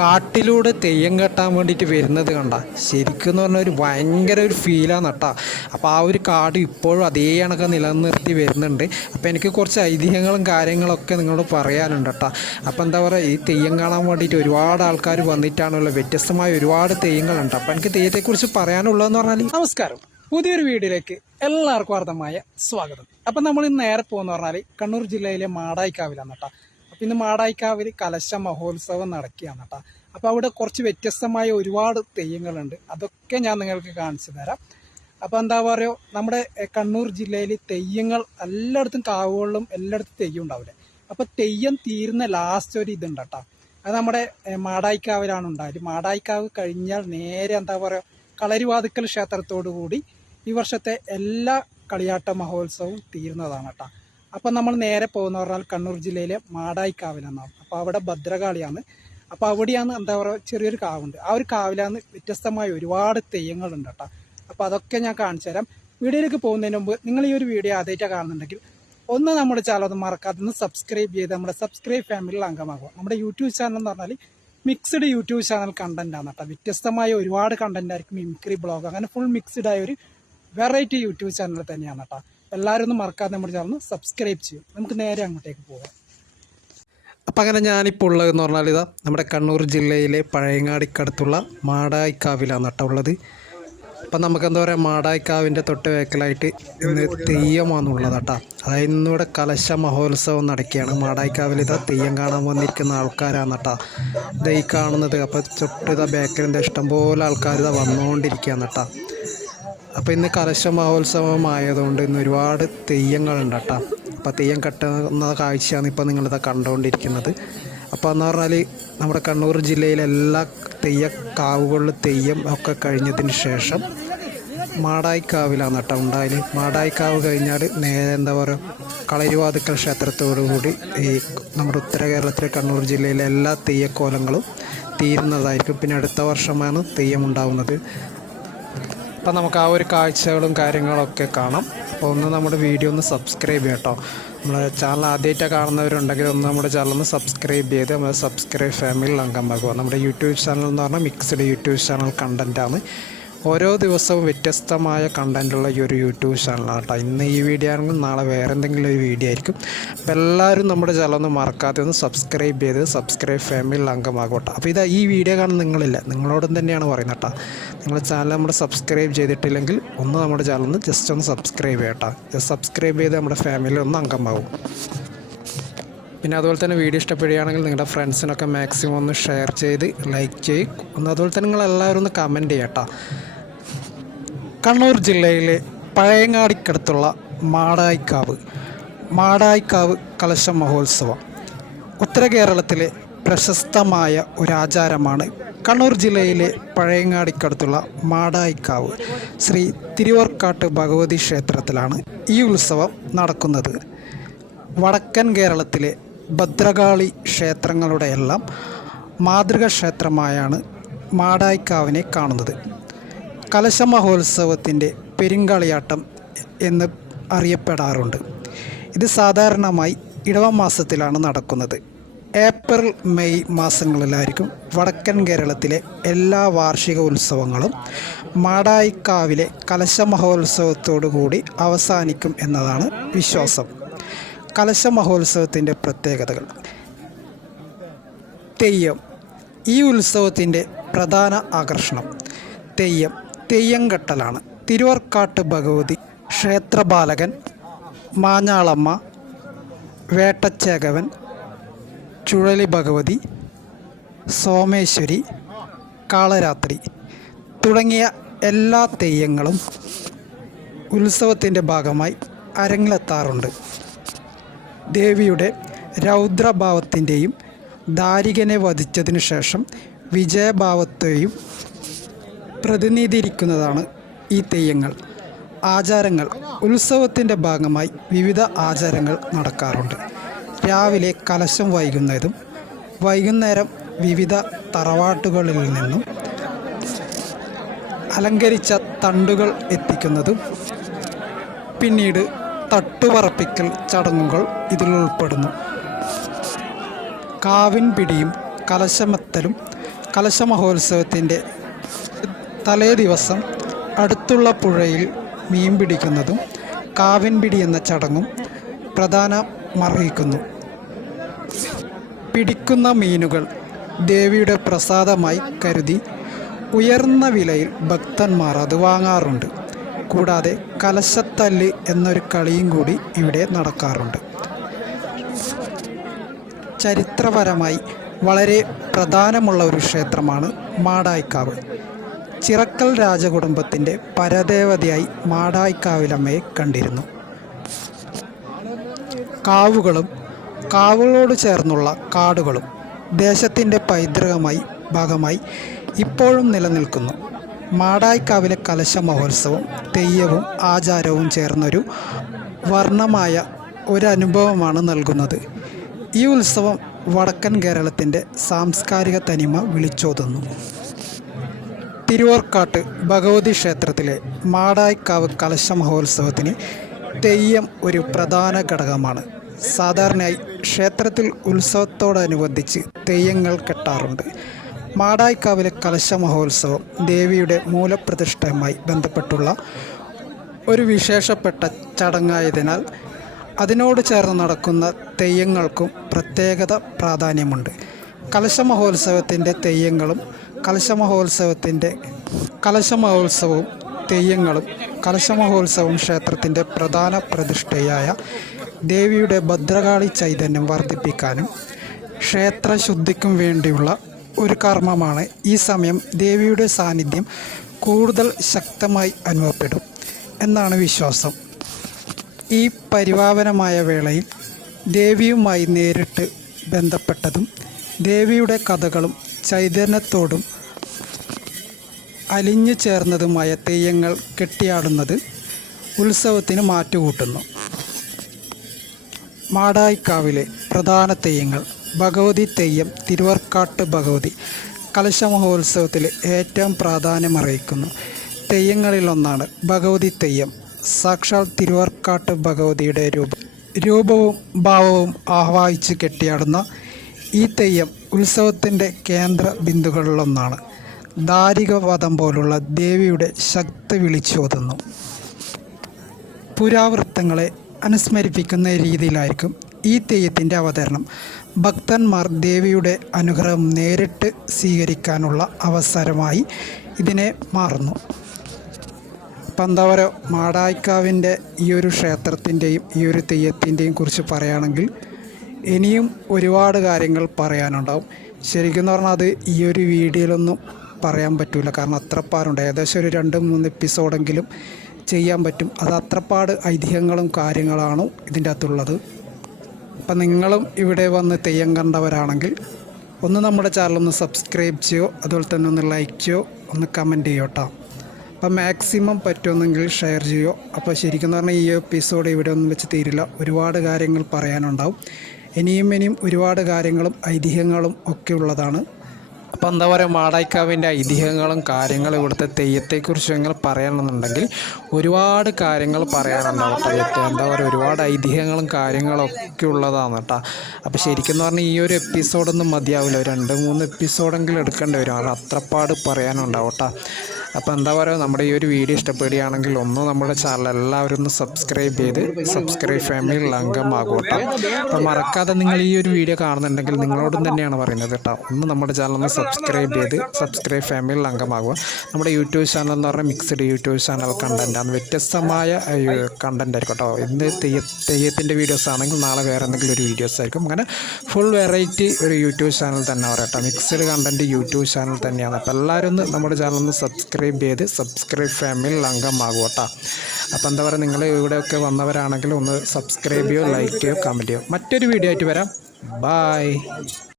കാട്ടിലൂടെ തെയ്യം കെട്ടാൻ വേണ്ടിയിട്ട് വരുന്നത് കണ്ട. ശരിക്കും എന്ന് പറഞ്ഞാൽ ഒരു ഭയങ്കര ഒരു ഫീലാണ് കേട്ടോ. അപ്പോൾ ആ ഒരു കാട് ഇപ്പോഴും അതേ കണക്ക് നിലനിർത്തി വരുന്നുണ്ട്. അപ്പോൾ എനിക്ക് കുറച്ച് ഐതിഹ്യങ്ങളും കാര്യങ്ങളൊക്കെ നിങ്ങളോട് പറയാനുണ്ട് കേട്ടോ. അപ്പോൾ എന്താ പറയുക ഈ തെയ്യം കാണാൻ വേണ്ടിയിട്ട് ഒരുപാട് ആൾക്കാർ വന്നിട്ടാണല്ലോ വ്യത്യസ്തമായ ഒരുപാട് തെയ്യങ്ങളുണ്ട്. അപ്പോൾ എനിക്ക് തെയ്യത്തെക്കുറിച്ച് പറയാനുള്ളതെന്ന് പറഞ്ഞാൽ നമസ്കാരം. പുതിയൊരു വീഡിയോയിലേക്ക് എല്ലാവർക്കും അർത്ഥമായ സ്വാഗതം. അപ്പം നമ്മൾ ഇന്ന് നേരെ പോകുന്ന പറഞ്ഞാൽ കണ്ണൂർ ജില്ലയിലെ മാടായിക്കാവിലാണ് കേട്ടോ. ഇന്ന് മാടായിക്കാവിൽ കലശ മഹോത്സവം നടക്കുകയാണ് കേട്ടോ അപ്പോൾ അവിടെ കുറച്ച് വ്യത്യസ്തമായ ഒരുപാട് തെയ്യങ്ങളുണ്ട്. അതൊക്കെ ഞാൻ നിങ്ങൾക്ക് കാണിച്ചു തരാം. അപ്പോൾ എന്താ പറയുക നമ്മുടെ കണ്ണൂർ ജില്ലയിൽ തെയ്യങ്ങൾ എല്ലായിടത്തും കാവുകളിലും എല്ലായിടത്തും തെയ്യം ഉണ്ടാവില്ലേ? അപ്പോൾ തെയ്യം തീരുന്ന ലാസ്റ്റ് ഒരു ഇതുണ്ട് കേട്ടോ അത് നമ്മുടെ മാടായിക്കാവിലാണ് ഉണ്ടായത്. മാടായിക്കാവ് കഴിഞ്ഞാൽ നേരെ എന്താ പറയുക കളരിവാതുക്കൽ ക്ഷേത്രത്തോടു കൂടി ഈ വർഷത്തെ എല്ലാ കളിയാട്ട മഹോത്സവവും തീരുന്നതാണ് കേട്ടോ അപ്പം നമ്മൾ നേരെ പോകുന്ന പറഞ്ഞാൽ കണ്ണൂർ ജില്ലയിലെ മാടായിക്കാവിലെന്നാണ്. അപ്പോൾ അവിടെ ഭദ്രകാളിയാണ്. അപ്പോൾ അവിടെയാണ് എന്താ പറയുക ചെറിയൊരു കാവുണ്ട്. ആ ഒരു കാവിലാണ് വ്യത്യസ്തമായ ഒരുപാട് തെയ്യങ്ങളുണ്ട് കേട്ടോ. അപ്പോൾ അതൊക്കെ ഞാൻ കാണിച്ചു തരാം. വീഡിയോയിലേക്ക് പോകുന്നതിന് മുമ്പ് നിങ്ങൾ ഈ ഒരു വീഡിയോ ആദ്യമായിട്ടാണ് കാണുന്നുണ്ടെങ്കിൽ ഒന്ന് നമ്മുടെ ചാനൽ ഒന്ന് മറക്കാതെ ഒന്ന് സബ്സ്ക്രൈബ് ചെയ്ത് നമ്മുടെ സബ്സ്ക്രൈബ് ഫാമിലിയിൽ അംഗമാകുക. നമ്മുടെ യൂട്യൂബ് ചാനൽ എന്ന് പറഞ്ഞാൽ മിക്സ്ഡ് യൂട്യൂബ് ചാനൽ കണ്ടന്റ് ആണ് കേട്ടോ. വ്യത്യസ്തമായ ഒരുപാട് കണ്ടന്റ് ആയിരിക്കും മിമിക്രി ബ്ലോഗ് അങ്ങനെ ഫുൾ മിക്സ്ഡ് ആയ ഒരു വെറൈറ്റി യൂട്യൂബ് ചാനൽ തന്നെയാണ് കേട്ടോ. എല്ലാവരും ഒന്നും മറക്കാതെ നമ്മുടെ ചാനൽ സബ്സ്ക്രൈബ് ചെയ്യും. നമുക്ക് നേരെ അങ്ങോട്ടേക്ക് പോകാം. അപ്പം അങ്ങനെ ഞാനിപ്പോൾ ഉള്ളതെന്ന് പറഞ്ഞാൽ ഇതാ നമ്മുടെ കണ്ണൂർ ജില്ലയിലെ പഴയങ്ങാടിക്കടുത്തുള്ള മാടായിക്കാവിലാണ് കേട്ടോ ഉള്ളത്. അപ്പം നമുക്കെന്താ പറയുക മാടായിക്കാവിന്റെ തൊട്ട് വേക്കലായിട്ട് ഇന്ന് തെയ്യമാണെന്നുള്ളത് കേട്ടോ. അതായത് ഇന്നിവിടെ കലശ മഹോത്സവം നടക്കുകയാണ്. മാടായിക്കാവിൽ ഇതാ തെയ്യം കാണാൻ വന്നിരിക്കുന്ന ആൾക്കാരാണ് കേട്ടോ. ഇതാ ഈ കാണുന്നത്. അപ്പോൾ തൊട്ട് ഇതാ ബേക്കലിന്റെ ഇഷ്ടംപോലെ ആൾക്കാർ ഇതാ വന്നുകൊണ്ടിരിക്കുകയാണ് കേട്ടോ. അപ്പോൾ ഇന്ന് കലശ മഹോത്സവമായതുകൊണ്ട് ഇന്ന് ഒരുപാട് തെയ്യങ്ങളുണ്ട് കേട്ടോ. അപ്പോൾ തെയ്യം കെട്ടുന്ന കാഴ്ചയാണ് ഇപ്പോൾ നിങ്ങളിത് കണ്ടുകൊണ്ടിരിക്കുന്നത്. അപ്പോൾ എന്ന് പറഞ്ഞാൽ നമ്മുടെ കണ്ണൂർ ജില്ലയിലെ എല്ലാ തെയ്യ കാവുകളിൽ തെയ്യം ഒക്കെ കഴിഞ്ഞതിന് ശേഷം മാടായിക്കാവിലാണ് കേട്ടോ ഉണ്ടായാൽ മാടായിക്കാവ് കഴിഞ്ഞാൽ നേരെ എന്താ പറയുക കളരിവാതുക്കൽ ക്ഷേത്രത്തോടുകൂടി ഈ നമ്മുടെ ഉത്തര കേരളത്തിലെ കണ്ണൂർ ജില്ലയിലെ എല്ലാ തെയ്യക്കോലങ്ങളും തീരുന്നതായിരിക്കും. പിന്നെ അടുത്ത വർഷമാണ് തെയ്യം ഉണ്ടാവുന്നത്. അപ്പം നമുക്ക് ആ ഒരു കാഴ്ചകളും കാര്യങ്ങളൊക്കെ കാണാം. അപ്പോൾ ഒന്ന് നമ്മുടെ വീഡിയോ ഒന്ന് സബ്സ്ക്രൈബ് ചെയ്യാം കേട്ടോ. നമ്മുടെ ചാനൽ ആദ്യമായിട്ട് കാണുന്നവരുണ്ടെങ്കിൽ ഒന്ന് നമ്മുടെ ചാനൽ ഒന്ന് സബ്സ്ക്രൈബ് ചെയ്ത് നമ്മുടെ സബ്സ്ക്രൈബ് ഫാമിലിയിൽ അംഗമാക്കുക. നമ്മുടെ യൂട്യൂബ് ചാനൽ എന്ന് പറഞ്ഞാൽ മിക്സ്ഡ് യൂട്യൂബ് ചാനൽ കണ്ടന്റാണ് ഓരോ ദിവസവും വ്യത്യസ്തമായ കണ്ടന്റുള്ള ഈ ഒരു യൂട്യൂബ് ചാനലാണ് കേട്ടോ. ഇന്ന് ഈ വീഡിയോ ആണെങ്കിൽ നാളെ വേറെ എന്തെങ്കിലും ഒരു വീഡിയോ ആയിരിക്കും. അപ്പോൾ എല്ലാവരും നമ്മുടെ ചാനൽ ഒന്ന് മറക്കാതെ ഒന്ന് സബ്സ്ക്രൈബ് ചെയ്ത് സബ്സ്ക്രൈബ് ഫാമിലിയിൽ അംഗമാകട്ടെ അപ്പോൾ ഇതാ ഈ വീഡിയോ കാണുന്ന നിങ്ങളില്ല. നിങ്ങളോടും തന്നെയാണ് പറയുന്നത് കേട്ടോ. നിങ്ങൾ ചാനൽ നമ്മുടെ സബ്സ്ക്രൈബ് ചെയ്തിട്ടില്ലെങ്കിൽ ഒന്ന് നമ്മുടെ ചാനൽ ഒന്ന് ജസ്റ്റ് ഒന്ന് സബ്സ്ക്രൈബ് ചെയ്യട്ടോ സബ്സ്ക്രൈബ് ചെയ്ത് നമ്മുടെ ഫാമിലിയിൽ ഒന്ന് അംഗമാവും. പിന്നെ അതുപോലെ തന്നെ വീഡിയോ ഇഷ്ടപ്പെടുകയാണെങ്കിൽ നിങ്ങളുടെ ഫ്രണ്ട്സിനൊക്കെ മാക്സിമം ഒന്ന് ഷെയർ ചെയ്ത് ലൈക്ക് ചെയ്യും. ഒന്ന് അതുപോലെ തന്നെ നിങ്ങൾ എല്ലാവരും ഒന്ന് കമന്റ് ചെയ്യട്ടോ കണ്ണൂർ ജില്ലയിലെ പഴയങ്ങാടിക്കടുത്തുള്ള മാടായിക്കാവ്. മാടായിക്കാവ് കലശ മഹോത്സവം. ഉത്തര കേരളത്തിലെ പ്രശസ്തമായ ഒരു ആചാരമാണ് കണ്ണൂർ ജില്ലയിലെ പഴയങ്ങാടിക്കടുത്തുള്ള മാടായിക്കാവ്. ശ്രീ തിരുവർക്കാട്ട് ഭഗവതി ക്ഷേത്രത്തിലാണ് ഈ ഉത്സവം നടക്കുന്നത്. വടക്കൻ കേരളത്തിലെ ഭദ്രകാളി ക്ഷേത്രങ്ങളുടെയെല്ലാം മാതൃക ക്ഷേത്രമായാണ് മാടായിക്കാവിനെ കാണുന്നത്. കലശ മഹോത്സവത്തിന്റെ പെരുങ്കളിയാട്ടം എന്ന് അറിയപ്പെടാറുണ്ട്. ഇത് സാധാരണമായി ഇടവ മാസത്തിലാണ് നടക്കുന്നത്. ഏപ്രിൽ മെയ് മാസങ്ങളിലായിരിക്കും വടക്കൻ കേരളത്തിലെ എല്ലാ വാർഷിക ഉത്സവങ്ങളും മാടായിക്കാവിലെ കലശ മഹോത്സവത്തോടു കൂടി അവസാനിക്കും എന്നതാണ് വിശ്വാസം. കലശ മഹോത്സവത്തിന്റെ പ്രത്യേകതകൾ. തെയ്യം. ഈ ഉത്സവത്തിന്റെ പ്രധാന ആകർഷണം തെയ്യം. തെയ്യം കെട്ടലാണ് തിരുവർക്കാട്ട് ഭഗവതി ക്ഷേത്രബാലകൻ മാഞ്ഞാളമ്മ വേട്ടച്ചേകവൻ ചുഴലി ഭഗവതി സോമേശ്വരി കാളരാത്രി തുടങ്ങിയ എല്ലാ തെയ്യങ്ങളും ഉത്സവത്തിന്റെ ഭാഗമായി അരങ്ങിലെത്താറുണ്ട്. ദേവിയുടെ രൗദ്രഭാവത്തിന്റെയും ദാരികനെ വധിച്ചതിനു ശേഷം വിജയഭാവത്തെയും പ്രതിനിധീകരിക്കുന്നതാണ് ഈ തെയ്യങ്ങൾ. ആചാരങ്ങൾ. ഉത്സവത്തിന്റെ ഭാഗമായി വിവിധ ആചാരങ്ങൾ നടക്കാറുണ്ട്. രാവിലെ കലശം വൈകുന്നതും വൈകുന്നേരം വിവിധ തറവാട്ടുകളിൽ നിന്നും അലങ്കരിച്ച തണ്ടുകൾ എത്തിക്കുന്നതും പിന്നീട് തട്ടുപറപ്പിക്കൽ ചടങ്ങുകൾ ഇതിൽ ഉൾപ്പെടുന്നു. കാവിൻ പിടിയും കലശമെത്തലും കലശ മഹോത്സവത്തിന്റെ തലേ ദിവസം അടുത്തുള്ള പുഴയിൽ മീൻ പിടിക്കുന്നതും കാവിൻപിടി എന്ന ചടങ്ങും പ്രധാനമർഹിക്കുന്നു പിടിക്കുന്ന മീനുകൾ ദേവിയുടെ പ്രസാദമായി കരുതി ഉയർന്ന വിലയിൽ ഭക്തന്മാർ അത് വാങ്ങാറുണ്ട്. കൂടാതെ കലശത്തല്ല് എന്നൊരു കളിയും കൂടി ഇവിടെ നടക്കാറുണ്ട്. ചരിത്രപരമായി വളരെ പ്രധാനമുള്ള ഒരു ക്ഷേത്രമാണ് മാടായിക്കാവ്. ചിറക്കൽ രാജകുടുംബത്തിന്റെ പരദേവതയായി മാടായിക്കാവിലമ്മയെ കണ്ടിരുന്നു. കാവുകളും കാവുകളോട് ചേർന്നുള്ള കാടുകളും ദേശത്തിന്റെ പൈതൃകമായി ഭാഗമായി ഇപ്പോഴും നിലനിൽക്കുന്നു. മാടായിക്കാവിലെ കലശ മഹോത്സവം തെയ്യവും ആചാരവും ചേർന്നൊരു വർണമായ ഒരനുഭവമാണ് നൽകുന്നത്. ഈ ഉത്സവം വടക്കൻ കേരളത്തിന്റെ സാംസ്കാരിക തനിമ വിളിച്ചോതുന്നു. തിരുവർക്കാട്ട് ഭഗവതി ക്ഷേത്രത്തിലെ മാടായിക്കാവ് കലശ മഹോത്സവത്തിന് തെയ്യം ഒരു പ്രധാന ഘടകമാണ്. സാധാരണയായി ക്ഷേത്രത്തിൽ ഉത്സവത്തോടനുബന്ധിച്ച് തെയ്യങ്ങൾ കെട്ടാറുണ്ട്. മാടായിക്കാവിലെ കലശ മഹോത്സവം ദേവിയുടെ മൂലപ്രതിഷ്ഠയുമായി ബന്ധപ്പെട്ടുള്ള ഒരു വിശേഷപ്പെട്ട ചടങ്ങായതിനാൽ അതിനോട് ചേർന്ന് നടക്കുന്ന തെയ്യങ്ങൾക്കും പ്രത്യേകത പ്രാധാന്യമുണ്ട്. കലശ മഹോത്സവത്തിന്റെ തെയ്യങ്ങളും കലശമഹോത്സവത്തിന്റെ കലശമഹോത്സവവും കലശ മഹോത്സവവും തെയ്യങ്ങളും കലശമഹോത്സവം ക്ഷേത്രത്തിന്റെ പ്രധാന പ്രതിഷ്ഠയായ ദേവിയുടെ ഭദ്രകാളി ചൈതന്യം വർദ്ധിപ്പിക്കാനും ക്ഷേത്രശുദ്ധിക്കും വേണ്ടിയുള്ള ഒരു കർമ്മമാണ് ഈ സമയം ദേവിയുടെ സാന്നിധ്യം കൂടുതൽ ശക്തമായി അനുഭവപ്പെടും എന്നാണ് വിശ്വാസം. ഈ പരിപാവനമായ വേളയിൽ ദേവിയുമായി നേരിട്ട് ബന്ധപ്പെട്ടതും ദേവിയുടെ കഥകളും ചൈതന്യത്തോടും അലിഞ്ഞു ചേർന്നതുമായ തെയ്യങ്ങൾ കെട്ടിയാടുന്നത് ഉത്സവത്തിന് മാറ്റുകൂട്ടുന്നു. മാടായിക്കാവിലെ പ്രധാന തെയ്യങ്ങൾ ഭഗവതി തെയ്യം തിരുവർക്കാട്ട് ഭഗവതി കലശ മഹോത്സവത്തിൽ ഏറ്റവും പ്രാധാന്യമറിയിക്കുന്നു തെയ്യങ്ങളിലൊന്നാണ് ഭഗവതി തെയ്യം. സാക്ഷാൽ തിരുവർക്കാട്ട് ഭഗവതിയുടെ രൂപം. രൂപവും ഭാവവും ആഹ്വാനിച്ച് കെട്ടിയാടുന്ന ഈ തെയ്യം ഉത്സവത്തിന്റെ കേന്ദ്ര ബിന്ദുകളിലൊന്നാണ്. ദാരികവധം പോലുള്ള ദേവിയുടെ ശക്തി വിളിച്ചോതുന്നു. പുരാവൃത്തങ്ങളെ അനുസ്മരിപ്പിക്കുന്ന രീതിയിലായിരിക്കും ഈ തെയ്യത്തിന്റെ അവതരണം. ഭക്തന്മാർ ദേവിയുടെ അനുഗ്രഹം നേരിട്ട് സ്വീകരിക്കാനുള്ള അവസരമായി ഇതിനെ മാറുന്നു. പന്തവരോ മാടായിക്കാവിന്റെ ഈ ഒരു ക്ഷേത്രത്തിന്റെയും ഈ ഒരു തെയ്യത്തിന്റെയും കുറിച്ച് പറയുകയാണെങ്കിൽ ഇനിയും ഒരുപാട് കാര്യങ്ങൾ പറയാനുണ്ടാവും. ശരിക്കും പറഞ്ഞാൽ അത് ഈ ഒരു വീഡിയോയിലൊന്നും പറയാൻ പറ്റില്ല കാരണം അത്രപ്പാടുണ്ട്. ഏകദേശം ഒരു രണ്ട് മൂന്ന് എപ്പിസോഡെങ്കിലും ചെയ്യാൻ പറ്റും. അത് അത്രപ്പാട് ഐതിഹ്യങ്ങളും കാര്യങ്ങളാണ് ഇതിന്റെ അകത്തുള്ളത്. അപ്പം നിങ്ങളും ഇവിടെ വന്ന് തെയ്യം കണ്ടവരാണെങ്കിൽ ഒന്ന് നമ്മുടെ ചാനൽ ഒന്ന് സബ്സ്ക്രൈബ് ചെയ്യോ അതുപോലെ തന്നെ ഒന്ന് ലൈക്ക് ചെയ്യോ ഒന്ന് കമന്റ് ചെയ്യോ കേട്ടോ. അപ്പം മാക്സിമം പറ്റുമെന്നെങ്കിൽ ഷെയർ ചെയ്യോ അപ്പോൾ ശരിക്കും പറഞ്ഞാൽ ഈ എപ്പിസോഡ് ഇവിടെ ഒന്നും വെച്ച് തീരില്ല. ഒരുപാട് കാര്യങ്ങൾ പറയാനുണ്ടാവും. ഇനിയും ഇനിയും ഒരുപാട് കാര്യങ്ങളും ഐതിഹ്യങ്ങളും ഒക്കെ ഉള്ളതാണ്. അപ്പം എന്താ പറയുക മാടായിക്കാവിന്റെ ഐതിഹ്യങ്ങളും കാര്യങ്ങളും ഇവിടുത്തെ തെയ്യത്തെക്കുറിച്ച് നിങ്ങൾ പറയണമെന്നുണ്ടെങ്കിൽ ഒരുപാട് കാര്യങ്ങൾ പറയാനുണ്ടാവും തെയ്യത്തെ. എന്താ പറയുക ഒരുപാട് ഐതിഹ്യങ്ങളും കാര്യങ്ങളും ഒക്കെ ഉള്ളതാണ് കേട്ടോ. അപ്പോൾ ശരിക്കും എന്ന് പറഞ്ഞാൽ ഈ ഒരു എപ്പിസോഡൊന്നും മതിയാവില്ല. രണ്ട് മൂന്ന് എപ്പിസോഡെങ്കിലും എടുക്കേണ്ടി വരും. അത് അത്രപ്പാട് പറയാനുണ്ടാവും കേട്ടോ. അപ്പോൾ എന്താ പറയുക നമ്മുടെ ഈ ഒരു വീഡിയോ ഇഷ്ടപ്പെടുകയാണെങ്കിൽ ഒന്ന് നമ്മുടെ ചാനൽ എല്ലാവരും ഒന്ന് സബ്സ്ക്രൈബ് ചെയ്ത് സബ്സ്ക്രൈബ് ഫാമിലിയിൽ അംഗമാകും കേട്ടോ. അപ്പോൾ മറക്കാതെ നിങ്ങൾ ഈ ഒരു വീഡിയോ കാണുന്നുണ്ടെങ്കിൽ നിങ്ങളോടും തന്നെയാണ് പറയുന്നത് കേട്ടോ. ഒന്ന് നമ്മുടെ ചാനൽ ഒന്ന് സബ്സ്ക്രൈബ് ചെയ്ത് സബ്സ്ക്രൈബ് ഫാമിലിയിൽ അംഗമാകുക നമ്മുടെ യൂട്യൂബ് ചാനൽ എന്ന് പറഞ്ഞാൽ മിക്സ്ഡ് യൂട്യൂബ് ചാനൽ കണ്ടന്റ് ആണ്. വ്യത്യസ്തമായ കണ്ടന്റ് ആയിരിക്കും കേട്ടോ. ഇന്ന് തെയ്യ തെയ്യത്തിന്റെ വീഡിയോസ് ആണെങ്കിൽ നാളെ വേറെ എന്തെങ്കിലും ഒരു വീഡിയോസ് ആയിരിക്കും. അങ്ങനെ ഫുൾ വെറൈറ്റി ഒരു യൂട്യൂബ് ചാനൽ തന്നെ പറയാം കേട്ടോ. മിക്സ്ഡ് കണ്ടന്റ് യൂട്യൂബ് ചാനൽ തന്നെയാണ്. അപ്പോൾ എല്ലാവരും ഒന്ന് നമ്മുടെ ചാനൽ ഒന്ന് സബ്സ്ക്രൈബ് ചെയ്ത് സബ്സ്ക്രൈബ് ഫാമിലിയിൽ അംഗമാകും അപ്പോൾ എന്താ പറയുക നിങ്ങൾ ഇവിടെയൊക്കെ വന്നവരാണെങ്കിൽ ഒന്ന് സബ്സ്ക്രൈബ് ചെയ്യോ ലൈക്ക് ചെയ്യോ കമന്റ് ചെയ്യോ. മറ്റൊരു വീഡിയോ ആയിട്ട് വരാം. ബായ്